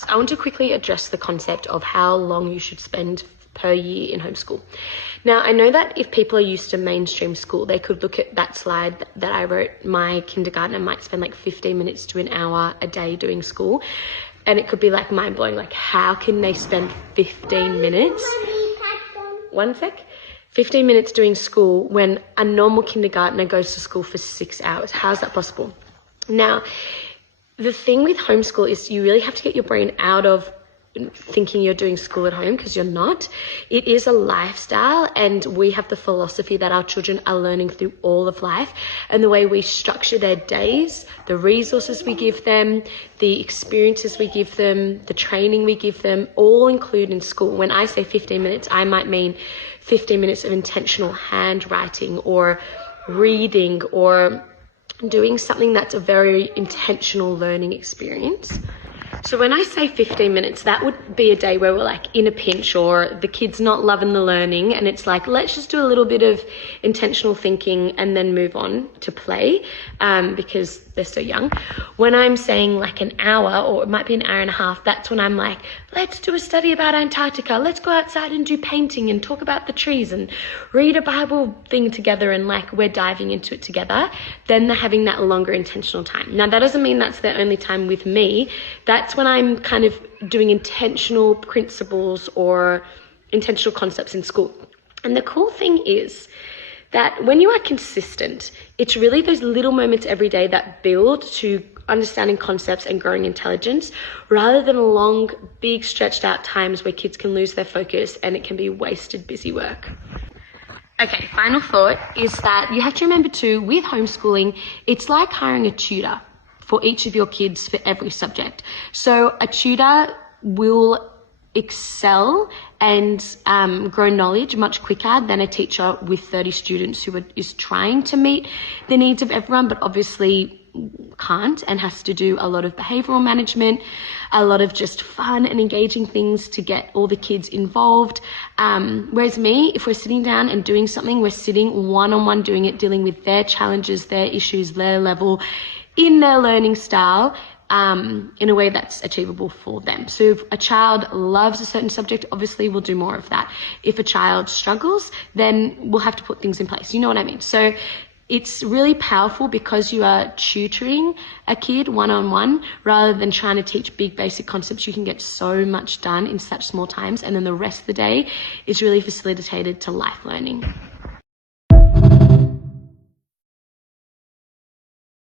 minutes. I want to quickly address the concept of how long you should spend per year in homeschool. Now, I know that if people are used to mainstream school, they could look at that slide that I wrote. My kindergartner might spend like 15 minutes to an hour a day doing school. And it could be like mind blowing, like how can they spend 15 minutes? 15 minutes doing school when a normal kindergartner goes to school for 6 hours. How is that possible? Now, the thing with homeschool is you really have to get your brain out of thinking you're doing school at home, because you're not. It is a lifestyle, and we have the philosophy that our children are learning through all of life, and the way we structure their days, the resources we give them, the experiences we give them, the training we give them, all include in school. When I say 15 minutes, I might mean 15 minutes of intentional handwriting or reading or doing something that's a very intentional learning experience. So when I say 15 minutes, that would be a day where we're like in a pinch, or the kid's not loving the learning, and it's like, let's just do a little bit of intentional thinking and then move on to play, because they're so young. When I'm saying like an hour, or it might be an hour and a half, that's when I'm like, let's do a study about Antarctica. Let's go outside and do painting and talk about the trees and read a Bible thing together, and like we're diving into it together. Then they're having that longer intentional time. Now, that doesn't mean that's the only time with me. That's when I'm kind of doing intentional principles or intentional concepts in school. And the cool thing is that when you are consistent, it's really those little moments every day that build to understanding concepts and growing intelligence, rather than long, big, stretched out times where kids can lose their focus and it can be wasted busy work. Okay, final thought is that you have to remember too, with homeschooling, it's like hiring a tutor for each of your kids for every subject. So a tutor will excel and grow knowledge much quicker than a teacher with 30 students who is trying to meet the needs of everyone, but obviously can't, and has to do a lot of behavioral management, a lot of just fun and engaging things to get all the kids involved. Whereas me, if we're sitting down and doing something, we're sitting one-on-one doing it, dealing with their challenges, their issues, their level, in their learning style, in a way that's achievable for them. So if a child loves a certain subject, obviously we'll do more of that. If a child struggles, then we'll have to put things in place. You know what I mean? So it's really powerful because you are tutoring a kid one-on-one rather than trying to teach big basic concepts. You can get so much done in such small times, and then the rest of the day is really facilitated to life learning.